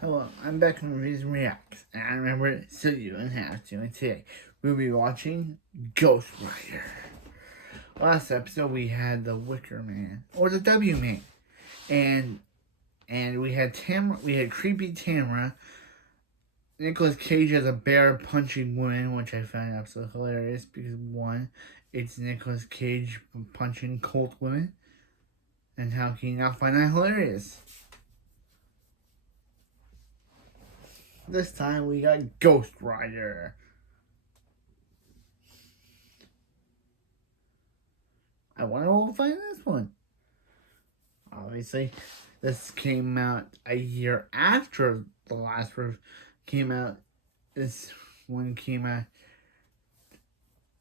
Hello, I'm back from Reviews and Reacts, and I remember so you don't have to. And today we'll be watching Ghost Rider. Last episode we had the Wicker Man or the W Man, and we had creepy Tamara. Nicolas Cage as a bear punching women, which I found absolutely hilarious because one, it's Nicolas Cage punching cult women, and how can you not find that hilarious? This time we got Ghost Rider. I wonder what we'll find in this one. Obviously, this came out a year after the last one came out. This one came out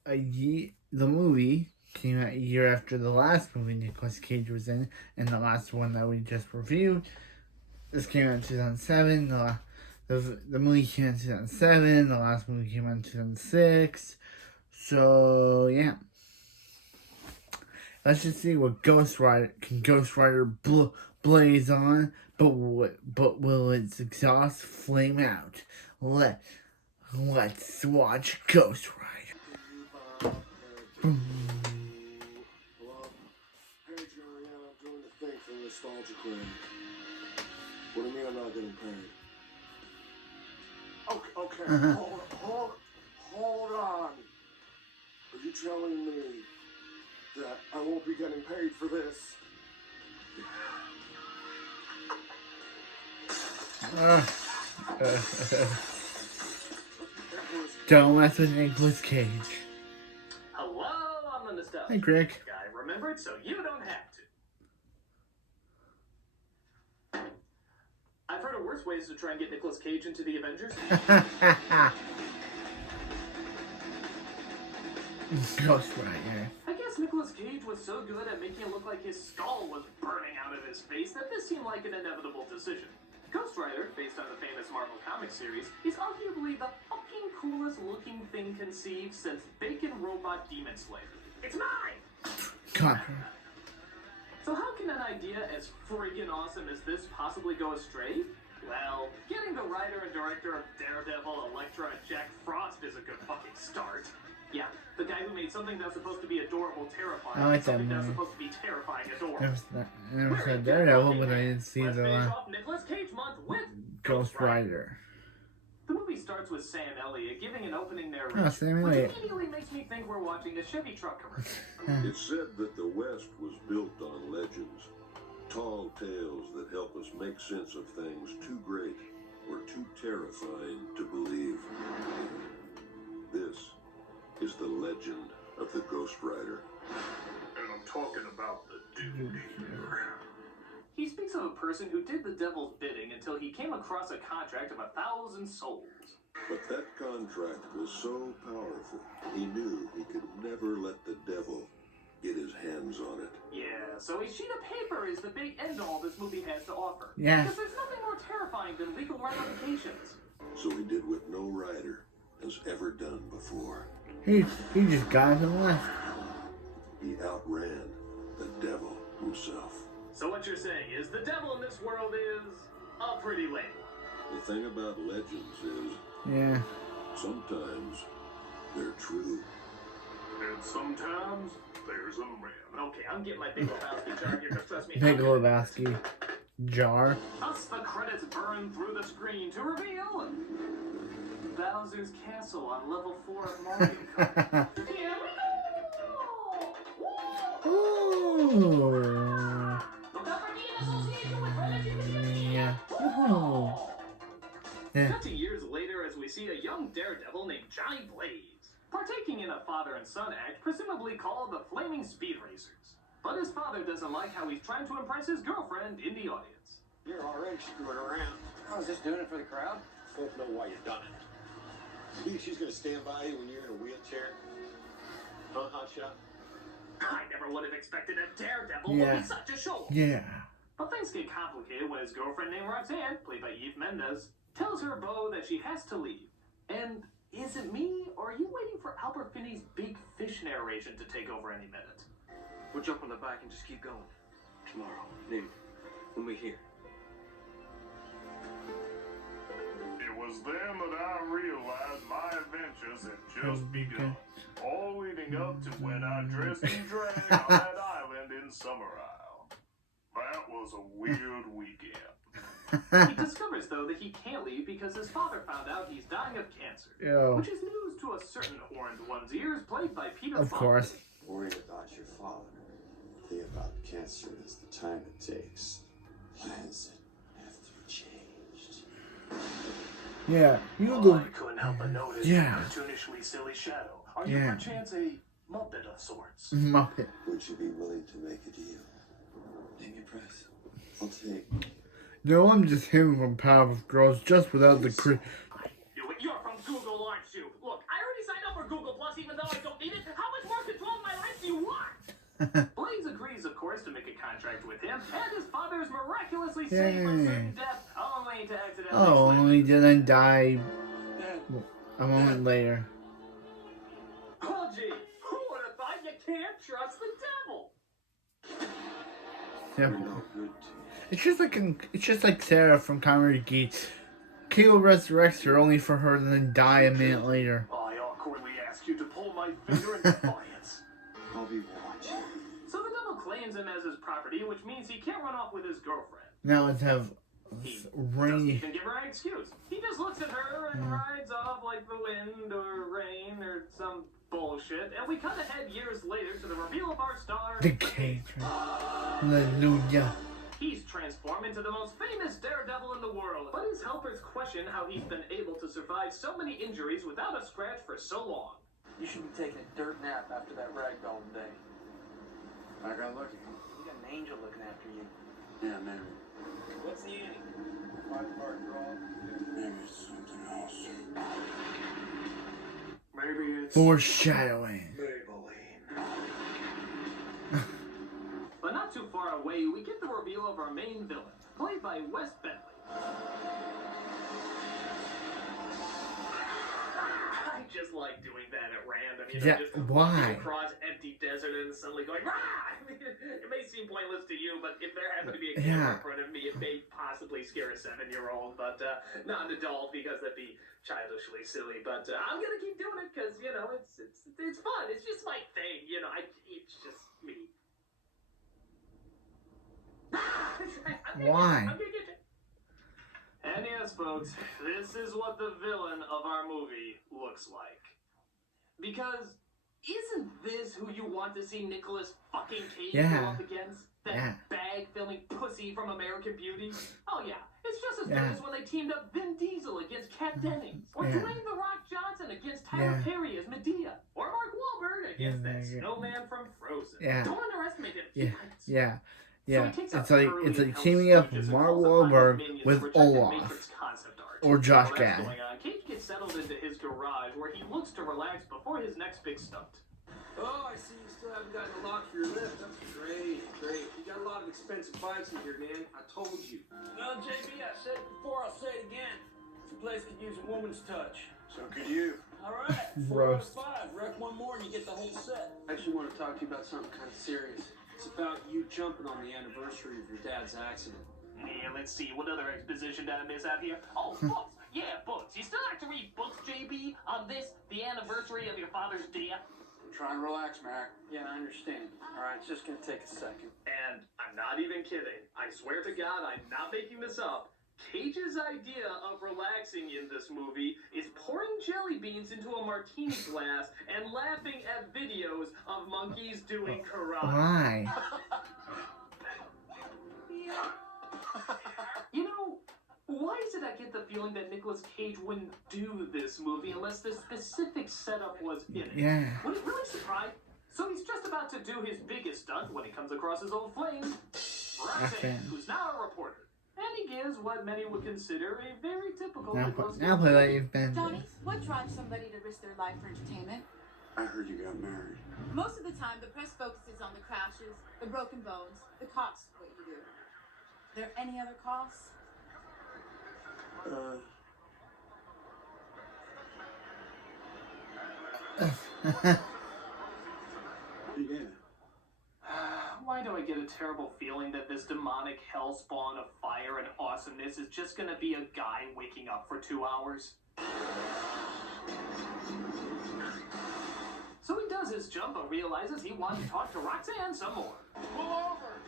the movie came out a year after the last movie Nicolas Cage was in, and the last one that we just reviewed. This came out in 2007. The movie came out in 2007. The last movie came out in 2006. So yeah. Let's just see what Ghost Rider blaze on, but will its exhaust flame out? Let's watch Ghost Rider. Boom. Hey Jerry, I'm doing the thing for Nostalgia Cream. What do you mean I'm not getting paid? Okay, hold on. Are you telling me that I won't be getting paid for this? Don't mess with Nicolas Cage. Hello, I'm the Nostalgia Hey, Greg. guy. Remembered, so you don't have to. I've heard of worse ways to try and get Nicolas Cage into the Avengers. Ghost Rider. I guess Nicolas Cage was so good at making it look like his skull was burning out of his face that this seemed like an inevitable decision. Ghost Rider, based on the famous Marvel Comics series, is arguably the fucking coolest looking thing conceived since Bacon Robot Demon Slayer. It's mine! God. So how can an idea as friggin' awesome as this possibly go astray? Well, getting the writer and director of Daredevil, Elektra, and Jack Frost is a good fucking start. Yeah, the guy who made something that's supposed to be adorable terrifying, I like that something that's movie. supposed to be terrifying adorable. Never said Daredevil, but I didn't see Let's finish the off Nicolas Cage month with Ghost Rider. The movie starts with Sam Elliott giving an opening narration, Oh, Sam Elliott. which immediately makes me think we're watching a Chevy truck commercial. It's said that the West was built on legends. Tall tales that help us make sense of things too great or too terrifying to believe. This is the legend of the Ghost Rider. And I'm talking about the dude here. He speaks of a person who did the devil's bidding until he came across a contract of 1,000 souls. But that contract was so powerful, he knew he could never let the devil get his hands on it. Yeah, so a sheet of paper is the big end-all this movie has to offer. Yeah. Because there's nothing more terrifying than legal ramifications. So he did what no writer has ever done before. He just got up and left. He outran the devil himself. So what you're saying is the devil in this world is a pretty lame one. The thing about legends is Yeah. sometimes they're true. And sometimes there's a man. Okay, I'm getting my Big Lebowski jar here, because trust me. Big Lebowski jar. Thus the credits burn through the screen to reveal Bowser's Castle on level 4 of Mario Kart. Here we go! Ooh. Look out for the association with Relativity. Yeah. Ooh. Yeah. Cut to years later as we see a young daredevil named Johnny Blaze, partaking in a father and son act presumably called the Flaming Speed Racers. But his father doesn't like how he's trying to impress his girlfriend in the audience. You're already screwing around. I was just doing it for the crowd. Don't know why you done it. You think she's gonna stand by you when you're in a wheelchair? Huh, hotshot? I never would have expected a daredevil Yeah. would be such a show. Yeah. But things get complicated when his girlfriend named Roxanne, played by Eve Mendes, tells her beau that she has to leave. And is it me, or are you waiting for Albert Finney's Big Fish narration to take over any minute? We'll jump on the bike and just keep going. Tomorrow, noon, when we're here. adventures had just begun, all leading up to when I dressed and drank on that island in Summer Isle. That was a weird weekend. He discovers, though, that he can't leave because his father found out he's dying of cancer. Yo, Which is news to a certain horned one's ears, played by Peter of Fonda. course. Worry about your father. The thing about cancer is the time it takes. Plans that have to be changed. Yeah, you Oh, look. I couldn't help but notice Yeah. your cartoonishly silly shadow. Are you Yeah. perchance a Muppet of sorts? Muppet. Would you be willing to make a deal? Name your price. I'll take. No, I'm just him from Powerpuff Girls, just without the You're from Google, aren't you? Look, I already signed up for Google Plus, even though I don't need it. How much more control of my life do you want? Blaze agrees, of course, to make a contract with him, and his father is miraculously saved from certain death, only to accidentally. Oh, slip. only didn't die Dad, a moment later. Oh, gee, who would have thought you can't trust the devil? Yeah. we're no good to you. It's just like Sarah from Comedy Geek. Kale resurrects her only for her to then die a minute later. I awkwardly ask you to pull my finger in defiance. I'll be watching. So the devil claims him as his property, which means he can't run off with his girlfriend. Now let's have He doesn't rainy. even give her an excuse. He just looks at her and rides off like the wind or rain or some bullshit. And we cut ahead years later to the reveal of our star. The cage. Hallelujah. He's transformed into the most famous daredevil in the world. But his helpers question how he's been able to survive so many injuries without a scratch for so long. You should be taking a dirt nap after that ragdoll day. Not gonna look at You got an angel looking after you. you. Yeah, maybe. What's the ante? 5-part draw. Maybe it's something else. Maybe it's Foreshadowing. Maybelline. But not too far away, we get the reveal of our main villain, played by Wes Bentley. I just like doing that at random, you know, Yeah, just why? walking across empty desert and suddenly going, rah! I mean, it may seem pointless to you, but if there happened to be a camera Yeah. in front of me, it may possibly scare a 7-year-old, but not an adult because that'd be childishly silly. But I'm gonna keep doing it because you know it's fun. It's just my thing, you know. It's just me. Why? I'm gonna get you. And yes, folks, this is what the villain of our movie looks like. Because isn't this who you want to see Nicolas fucking Cage Yeah. go up against? That Yeah. bag-filming pussy from American Beauty? Oh yeah, it's just as Yeah. good as when they teamed up Vin Diesel against Kat Dennings. Or Yeah. Dwayne The Rock Johnson against Tyler Yeah. Perry as Medea. Or Mark Wahlberg against Yeah, that yeah. snowman from Frozen. Yeah. Don't underestimate him. Yeah. Yeah. Yeah. So he takes It's out like Curly it's and like Hell's teaming up Stooges and Mark calls upon his Wahlberg minions with to reject the Olaf Matrix concept art. or Josh While that's Gad. going on, Cage gets settled into his garage where he looks to relax before his next big stunt. Oh, I see you still haven't gotten a lock for your lift. That's great. You got a lot of expensive bikes in here, man. I told you. Well, JB, I said it before, I'll say it again. This place could use a woman's touch. So could you. All right, 4 out of Roast. 5. Wreck one more and you get the whole set. I actually want to talk to you about something kind of serious. It's about you jumping on the anniversary of your dad's accident. Yeah, let's see, what other exposition did I miss out here? Oh, books! Yeah, books. You still like to read books, JB, on this, the anniversary of your father's death? Try and relax, Mac. Yeah, I understand. All right, it's just going to take a second. And I'm not even kidding. I swear to God, I'm not making this up. Cage's idea of relaxing in this movie is pouring jelly beans into a martini glass and laughing at videos of monkeys doing karate. Why? You know, why is it I get the feeling that Nicolas Cage wouldn't do this movie unless the specific setup was in it? Yeah. Would it really surprise? So he's just about to do his biggest stunt when he comes across his old flame, Roxanne, Roxanne. who's now a reporter. And he gives what many would consider a very typical Now, Nicolas now Cage play movie. like you've been. Johnny, what drives somebody to risk their life for entertainment? I heard you got married. Most of the time, the press focuses on the crashes, the broken bones, the costs of what you do. Are there any other costs? Yeah. Why do I get a a terrible feeling that this demonic hellspawn of fire and awesomeness is just gonna be a guy waking up for 2 hours? So he does his jump but realizes he wants to talk to Roxanne some more. Pull over!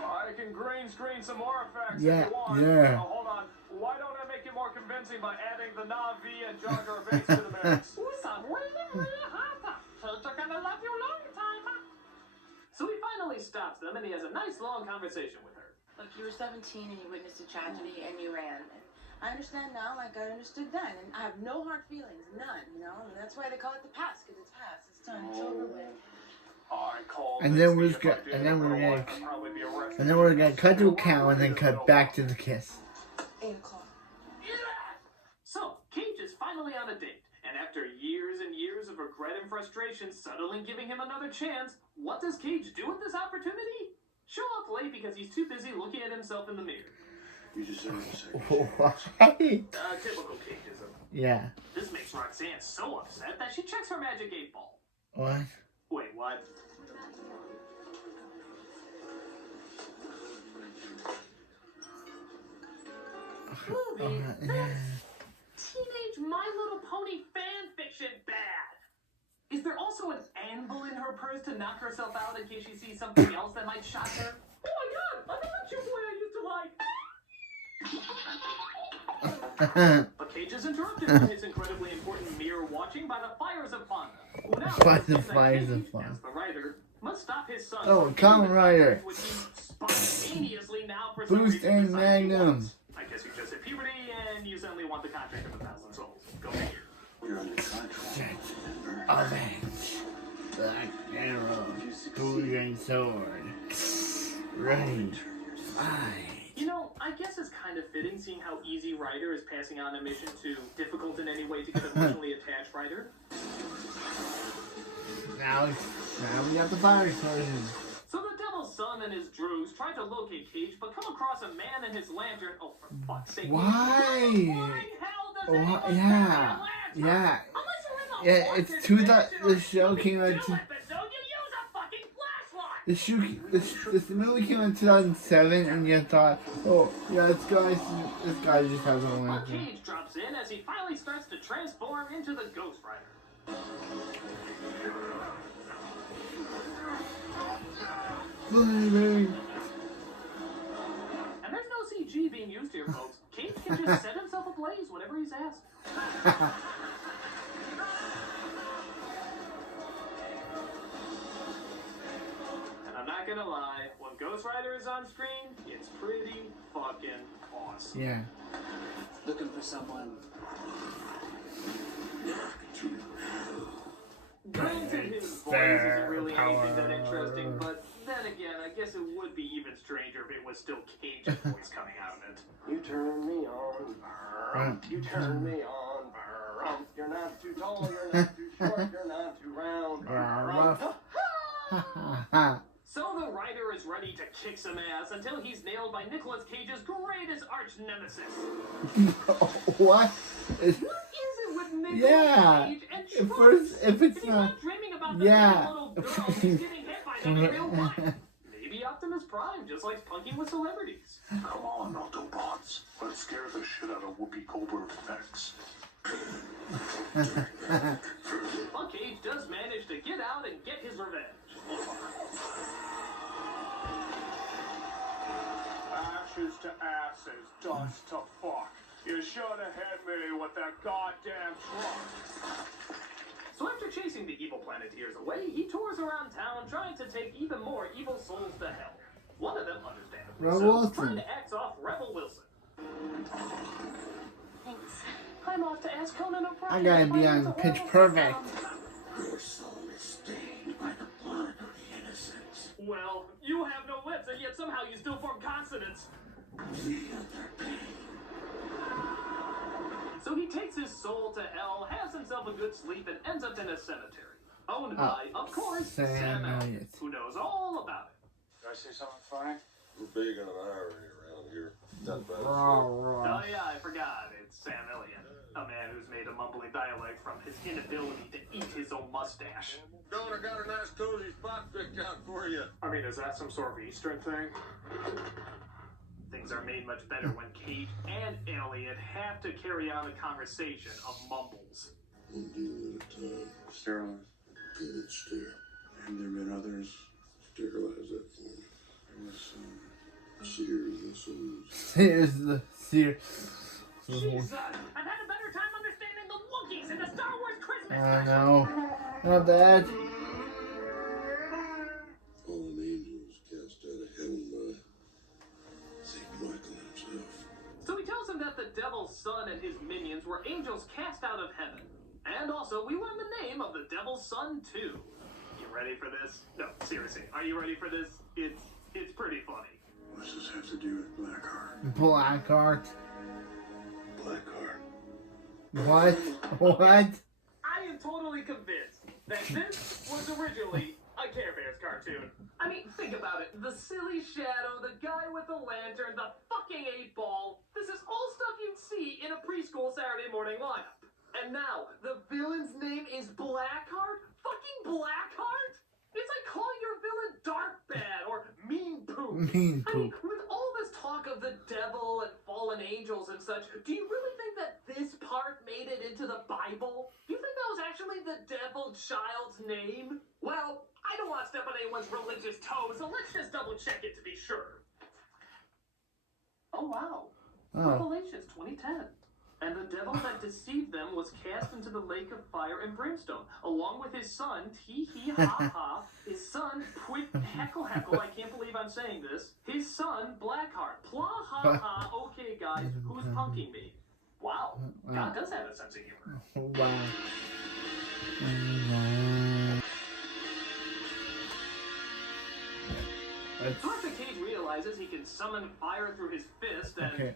I can green screen some more effects Yeah, if you want. yeah. Oh, hold on. Why don't I make it more convincing by adding the Na'vi and Jar Jar Binks to the mix? So he finally stops them and he has a nice long conversation with her. Look, you were 17 and you witnessed a tragedy and you ran. And I understand now, like I understood then, and I have no hard feelings, none, you know. And that's why they call it the past, because it's past, it's done, it's over with. I call And this then the we're if I gonna, did and it then for we're a gonna, wife, I'd probably be arrested. and then we're gonna cut to a cow and then cut back to the kiss. 8 o'clock. So, Cage is finally on a date, and after years and years of regret and frustration suddenly giving him another chance, what does Cage do with this opportunity? Show up late because he's too busy looking at himself in the mirror. You deserve a second What? Typical Cageism. Yeah. This makes Roxanne so upset that she checks her magic 8-ball. What? Wait, what? Movie? That's teenage My Little Pony fan fiction bad. Is there also an anvil in her purse to knock herself out in case she sees something else that might shock her? Oh my god, another cute boy I used to like. But Cage is interrupted from his incredibly important mirror watching by the fires of Fonda. Who now By the believes that fires of Cage, Fonda. as the writer, must stop his son. Oh, from Kamen doing Rider. which he spontaneously now for some Boost reason and decides he Magnum. wants. I guess you just hit puberty and you suddenly want the contract of 1,000 souls. Go figure. You're under contract. Avenge. Black Arrow. Golden Sword. Ready. Fight. You know, I guess it's kind of fitting seeing how Easy Rider is passing on a mission to difficult in any way to get emotionally attached Rider. Now we got the fire sword. So the Devil's Son and his Drews try to locate Cage, but come across a man and his lantern. Oh, for fuck's sake. Why? Why in hell does anyone carry a Yeah. lantern? Yeah. Unless you're in the Yeah, haunted it's two mansion or the show came out. Scooby-Doo episode, you use a fucking flashlight! This movie came out in 2007, and you thought, oh yeah, this guy just has a But lantern. Cage drops in as he finally starts to transform into the Ghost Rider. Flaming. And there's no CG being used here, folks. Cage can just set himself ablaze whenever he's asked. And I'm not gonna lie, when Ghost Rider is on screen, it's pretty fucking awesome. Yeah. Looking for someone. Granted, his voice isn't really anything that interesting, but then again, I guess it would be even stranger if it was still Cage's voice coming out of it. You turn me on, you turn me on, you're not too tall, you're not too short, you're not too round. So the Rider is ready to kick some ass until he's nailed by Nicolas Cage's greatest arch nemesis. What? What is it with Nicolas Yeah. Cage and At trunks? first, if it's He's not, not dreaming about the yeah. little girl who's getting hit by them in real life. Maybe Optimus Prime just likes punking with celebrities. Come on, Autobots. Let's scare the shit out of Whoopi Goldberg's ex. But Cage does manage to get out and get his revenge. Ashes to asses, dust to fuck. You should have hit me with that goddamn truck. So after chasing the evil Planeteers away, he tours around town trying to take even more evil souls to hell. One of them, understandably Rebel so, Wilson. trying to axe off Rebel Wilson. Thanks. I'm off to ask Conan O'Brien. I gotta be on Pitch Perfect. Your soul is stained by the blood of the innocents. Well, you have no lips, and yet somehow you still form consonants. Feel their pain. So he takes his soul to hell, has himself a good sleep, and ends up in a cemetery. Owned by, of course, Sam Elliott, who knows all about it. Did I say something funny? We're big on irony around here. Not bad. Oh yeah, I forgot. It's Sam Elliott. A man who's made a mumbling dialect from his inability to eat his own mustache. Don, I got a nice cozy spot picked out for you. I mean, is that some sort of Eastern thing? Things are made much better when Cage and Elliot have to carry on a conversation of mumbles. One deal at a time. Sterilize. Good stare. Have there been others? Sterilize that for me. There was Sears and Sons. Here's the seer. Jesus! I've had a better time understanding the Wookiees in the Star Wars Christmas I special! know. Not that. Fallen angels cast out of heaven by St. Michael himself. So he tells him that the Devil's Son and his minions were angels cast out of heaven. And also, we learn the name of the Devil's Son, too. You ready for this? No, seriously, are you ready for this? It's pretty funny. What's this have to do with Blackheart? Blackheart. Blackheart. What? What? I am totally convinced that this was originally a Care Bears cartoon. I mean, think about it. The silly shadow, the guy with the lantern, the fucking 8-ball. This is all stuff you'd see in a preschool Saturday morning lineup. And now, the villain's name is Blackheart? Fucking Blackheart? It's like calling your villain Darkbad or Mean Poop. Mean I mean, Poop. with all this talk of the devil and fallen angels and such, do you really think that this part made it into the Bible? Do you think that was actually the devil child's name? Well, I don't want to step on anyone's religious toes, so let's just double check it to be sure. Oh, wow. Oh. Revelations 2010. And the devil that deceived them was cast into the lake of fire and brimstone, along with his son, Tee-hee-ha-ha, his son, Pwit Heckle-Heckle, I can't believe I'm saying this, his son, Blackheart, Plah-ha-ha, okay guys, who's punking me? Wow, God does have a sense of humor. Wow. Let's, So after Cage realizes he can summon fire through his fist and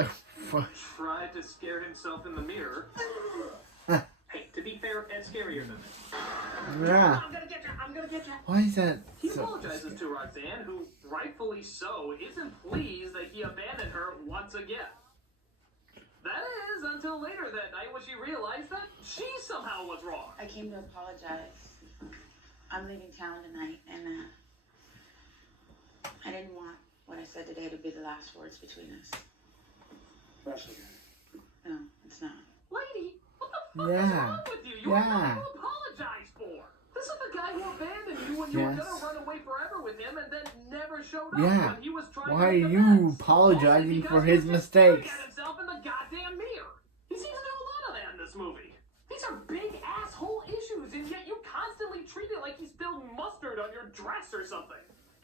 okay. tried to scare himself in the mirror. Hey, to be fair, it's scarier than this. Yeah. I'm gonna get you! I'm gonna get you! Why is that? He so- apologizes to Roxanne, who, rightfully so, isn't pleased that he abandoned her once again. That is, until later that night when she realized that she somehow was wrong. I came to apologize. I'm leaving town tonight, and I didn't want what I said today to be the last words between us. No, it's not. Lady, what the fuck is Yeah. wrong with you? You have nothing to apologize for. This is the guy who abandoned you when you were Yes. gonna run away forever with him and then never showed up Yeah. when he was trying Why to are make you amends. apologizing Mostly for because his he was just staring mistakes? at himself in the goddamn mirror. He seems to do a lot of that in this movie. These are big asshole issues, and yet you constantly treat it like he spilled mustard on your dress or something.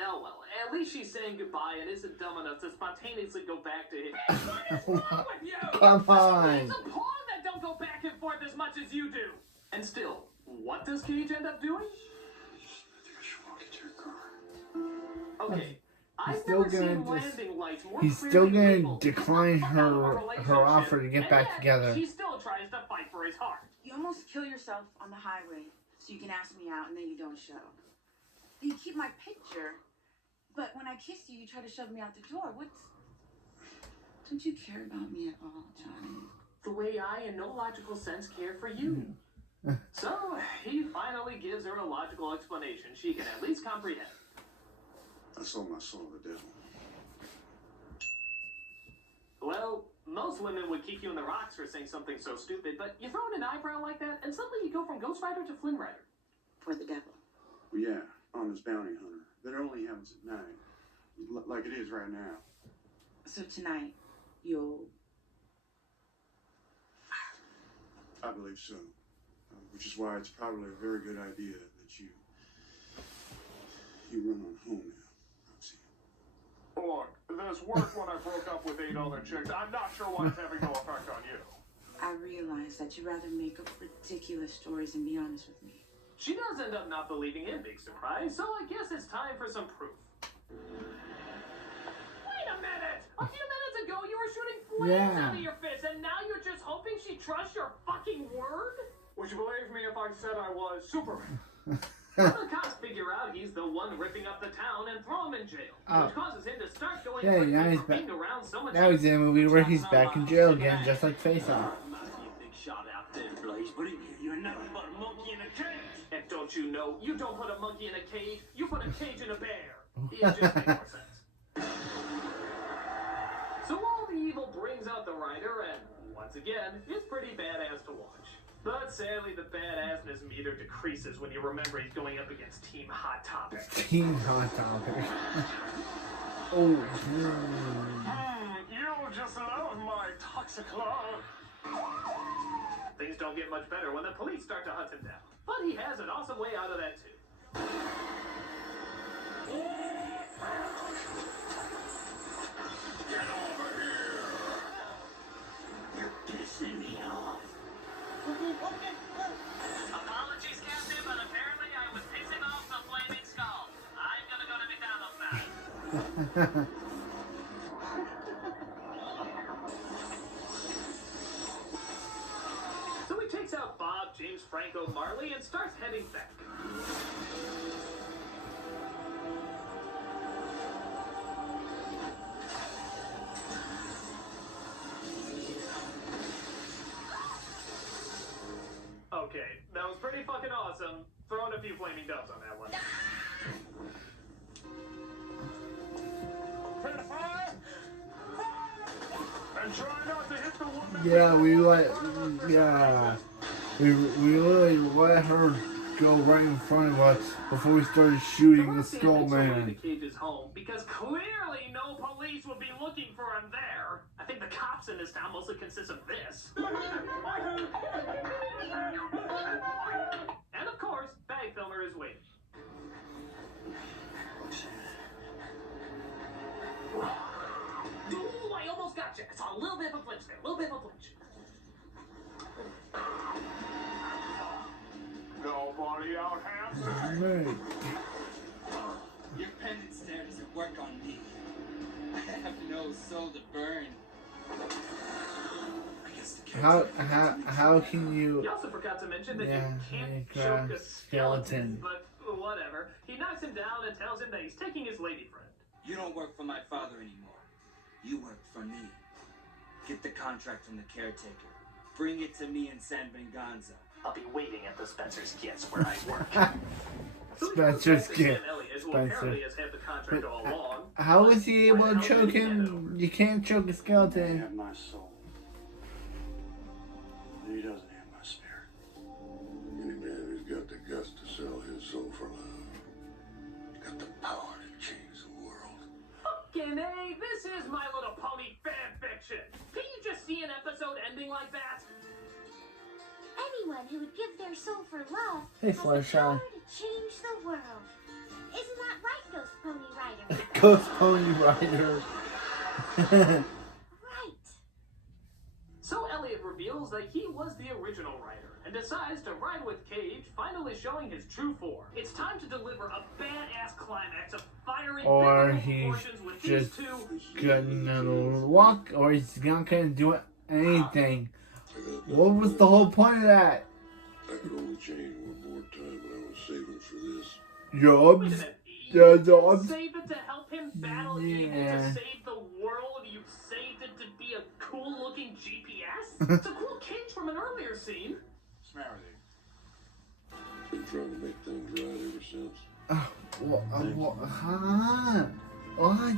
Oh well, at least she's saying goodbye and isn't dumb enough to spontaneously go back to him. What is wrong with you? Come on. It's a pawn that don't go back and forth as much as you do. And still, what does Cage end up doing? I think I should walk into your car. Okay, I've still never seen gonna just- landing lights more he's still clearly gonna labeled. decline Get the fuck out of our her relationship, offer to get and back yet together. She still tries to fight for his heart. You almost kill yourself on the highway so you can ask me out, and then you don't show. You keep my picture, but when I kiss you, you try to shove me out the door. Don't you care about me at all, Johnny? The way I, in no logical sense, care for you. So, he finally gives her a logical explanation she can at least comprehend. I sold my soul to the devil. Well, most women would kick you in the rocks for saying something so stupid, but you throw in an eyebrow like that, and suddenly you go from Ghost Rider to Flynn Rider. For the devil. Well, yeah, on this bounty hunter. That only happens at night. Like it is right now. So tonight, you'll... I believe so. Which is why it's probably a very good idea that you run on home now, Roxy. Look, this worked when I broke up with 8 other chicks. I'm not sure why it's having no effect on you. I realize that you'd rather make up ridiculous stories and be honest with me. She does end up not believing him, big surprise, so I guess it's time for some proof. Wait a minute! A few minutes ago you were shooting flames out of your fist, and now you're just hoping she trusts your fucking word? Would you believe me if I said I was Superman? The cops figure out he's the one ripping up the town and throw him in jail, which causes him to start going Yeah, crazy now he's for back. being around so much. Now he's in a movie where he's back in jail again, just like Face Off. don't you know? You don't put a monkey in a cage, you put a cage in a bear. It just makes more sense. So all the evil brings out the Rider, and once again, it's pretty badass to watch. But sadly, the badassness meter decreases when you remember he's going up against Team Hot Topic. Team Hot Topic. Oh. You just love my toxic love. Things don't get much better when the police start to hunt him down. But he has an awesome way out of that too. Get over here! You're pissing me off. Apologies, Captain, but apparently I was pissing off the flaming skull. I'm gonna go to McDonald's now. So he takes out Bob, James Franco, Marley, and starts heading back. Okay, that was pretty fucking awesome. Throwing a few flaming doves on that one. And try not to hit the woman. Yeah, we literally let her go right in front of us before we started shooting the Skull Man. The cage is home because clearly no police would be looking for him there. I think the cops in this town mostly consist of this. And of course, Bag Filmer is waiting. Ooh, I almost got you. I saw a little bit of a flinch there. A little bit of a flinch. Nobody out half. Right. Your pendant stare doesn't work on me. I have no soul to burn. I guess the How can you? He also forgot to mention that Yeah, you can't make choke a a skeleton, skeleton. but whatever. He knocks him down and tells him that he's taking his lady friend. You don't work for my father anymore. You work for me. Get the contract from the caretaker. Bring it to me in San Venganza. I'll be waiting at the Spencer's Gifts where I work. Spencer's gift. Who apparently has had the contract all along. How was he able to choke him? You can't choke a skeleton. Have my soul. He doesn't have my spirit. Any man who's got the guts to sell his soul for love, got the power to change the world. Fucking A, this is My Little Pony fan fiction. Can you just see an episode ending like that? Anyone who would give their soul for love Hey, has the Fluttershy. power to change the world. Isn't that right, Ghost Pony Rider? Ghost Pony Rider. Right. So Elliot reveals that he was the original writer and decides to ride with Cage, finally showing his true form. It's time to deliver a badass climax of fiery Or biblical he's proportions with just these two. gonna walk, or he's not gonna do anything. What was the whole point of that? I could only change one more time, but I was saving for this. Wait a Jobs? minute. Yeah, You jobs. saved it to help him battle evil Yeah. to save the world. You saved it to be a cool-looking GPS. It's a cool Cage from an earlier scene. What's the matter with you? Been trying to make things right ever since. What?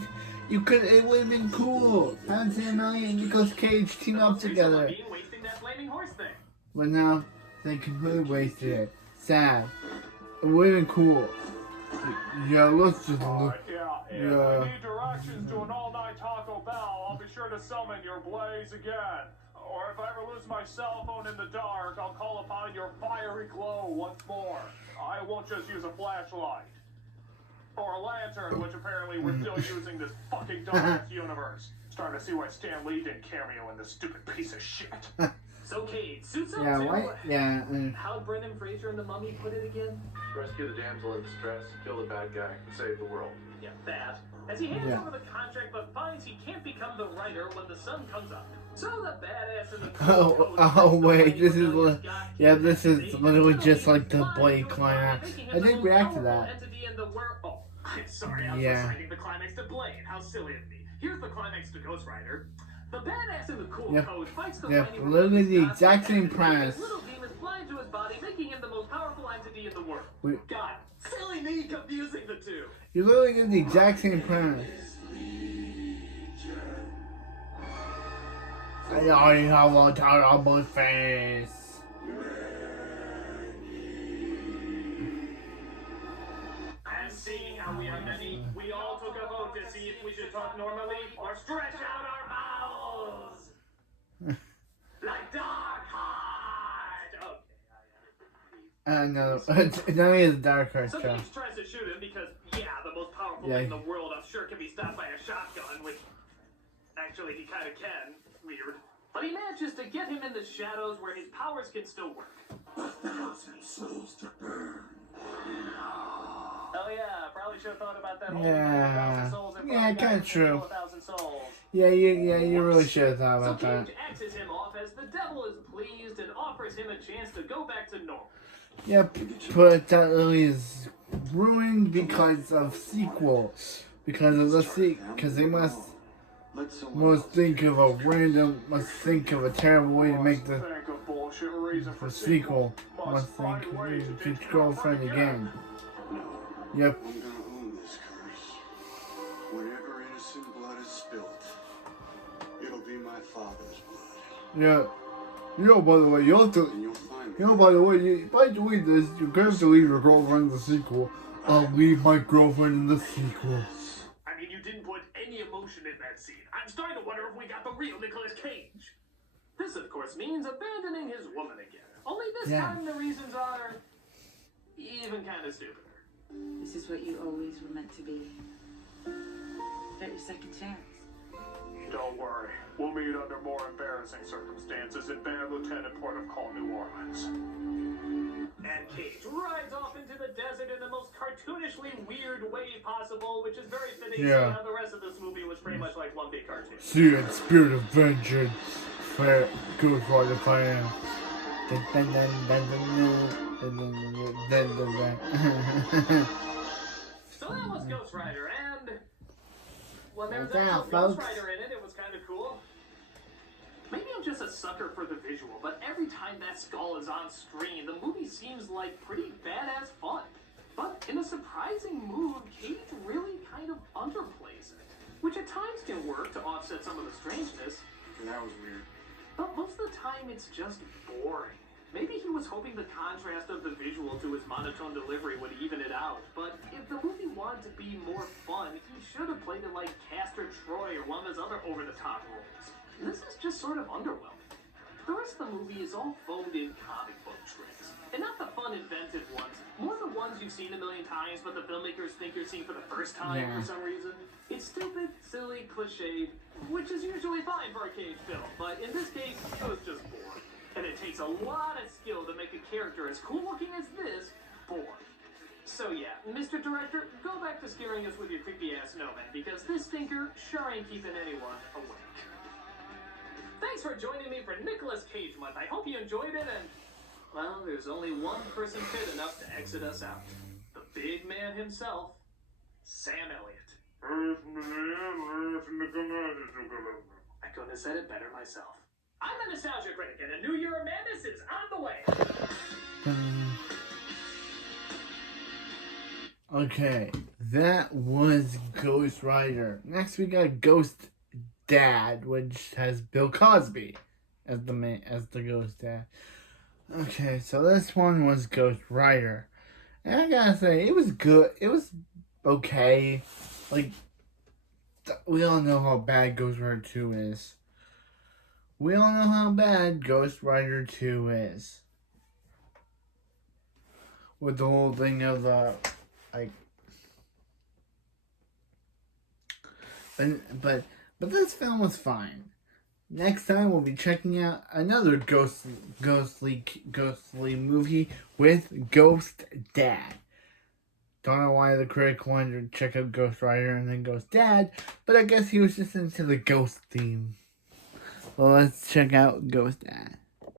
You could. It would have been cool. Have Sam Elliott and Nicolas Cage team up together. Being wasting that flaming horse thing. But now they completely wasted it. Sad. It would have been cool. Yeah, let's just look. If Yeah. I need directions to an all-night Taco Bell, I'll be sure to summon your blaze again. Or if I ever lose my cell phone in the dark, I'll call upon your fiery glow once more. I won't just use a flashlight. Or a lantern, which apparently we're still using this fucking dumbass universe. Starting to see why Stan Lee didn't cameo in this stupid piece of shit. So Cage suits up Yeah, to... why? Yeah. How'd Brendan Fraser and the Mummy put it again? Rescue the damsel in distress, kill the bad guy, and save the world. Yeah, that. As he hands Yeah. over the contract but finds he can't become the writer when the sun comes up. So the badass in the Wait, this is this is literally just like the Blade climax. I did react to that. Oh, sorry, I was Yeah. assigning the climax to Blade. How silly of me. Here's the climax to Ghost Rider. The badass in the cool Yep. coat fights the Yep, lightning literally the Gods exact same and premise. little demons fly into his body, making him the most powerful entity in the world. Wait. God, silly me confusing the two. You literally did the exact same premise. I already have a terrible face. And seeing how we are many, we all took a vote to see if we should talk normally or stretch out our mouths. Like Darkheart! Okay, No, no, he is Dark Horse. So Cage tries to shoot him because, yeah, the most powerful Yeah. in the world, I'm sure, can be stopped by a shotgun, which actually he kind of can. Weird. But he manages to get him in the shadows where his powers can still work. 1,000 souls to burn. Oh yeah, probably should have thought about that. Yeah. Souls and Yeah, probably got kinda him to true. kill 1,000 souls. Yeah, you really should have thought about So that. Cage axes him off as the devil is pleased and offers him a chance to go back to normal. Yep, but that really is ruined because of sequel. Because of the because they must think of a terrible way to make the Think of bullshit reason for sequel. Must think of his girlfriend again. Yep. I'm gonna own this curse. Whenever innocent blood is spilt, it'll be my father's blood. Yeah. You know, by the way, you have to. And you'll find me. You know, by the way, if I delete this, you're gonna have to leave your girlfriend in the sequel. I'll leave my girlfriend in the sequel. I mean, you didn't put any emotion in that scene. I'm starting to wonder if we got the real Nicolas Cage. This, of course, means abandoning his woman again. Only this time the reasons are even kind of stupider. This is what you always were meant to be. Get your second chance. Don't worry. We'll meet under more embarrassing circumstances in Band Lieutenant Port of Call, New Orleans. And Cage rides off into the desert in the most cartoonishly weird way possible, which is very fitting. Yeah. How the rest of this movie was pretty much like one big cartoon. See it, spirit of vengeance. Fair, good for the plan. So that was Ghost Rider, and when there's That's a out, Ghost folks. Rider in it, it was kind of cool. Maybe I'm just a sucker for the visual, but every time that skull is on screen, the movie seems like pretty badass fun. But in a surprising move, Cage really kind of underplays it, which at times can work to offset some of the strangeness, That was weird. but most of the time it's just boring. Maybe he was hoping the contrast of the visual to his monotone delivery would even it out, but if the movie wanted to be more fun, he should have played it like Castor Troy or one of his other over-the-top roles. This is just sort of underwhelming. The rest of the movie is all phoned in comic book tricks, and not the fun inventive ones, more the ones you've seen a million times but the filmmakers think you're seeing for the first time for some reason. It's stupid, silly, cliched, which is usually fine for a Cage film, but in this case, it was just boring. And it takes a lot of skill to make a character as cool looking as this boring. So yeah, Mr. Director, go back to scaring us with your creepy ass snowman, because this stinker sure ain't keeping anyone awake. Thanks for joining me for Nicolas Cage Month. I hope you enjoyed it, and well, there's only one person fit enough to exit us out. The big man himself, Sam Elliott. I couldn't have said it better myself. I'm the Nostalgia Critic, and a New Year of Madness is on the way. Okay, that was Ghost Rider. Next we got Ghost Dad, which has Bill Cosby as the Ghost Dad. Okay, so this one was Ghost Rider. And I gotta say, it was good. It was okay. Like, we all know how bad Ghost Rider 2 is. We all know how bad Ghost Rider 2 is. With the whole thing of, like... But this film was fine. Next time we'll be checking out another ghostly movie with Ghost Dad. Don't know why the critic wanted to check out Ghost Rider and then Ghost Dad, but I guess he was just into the ghost theme. Well, let's check out Ghost Dad.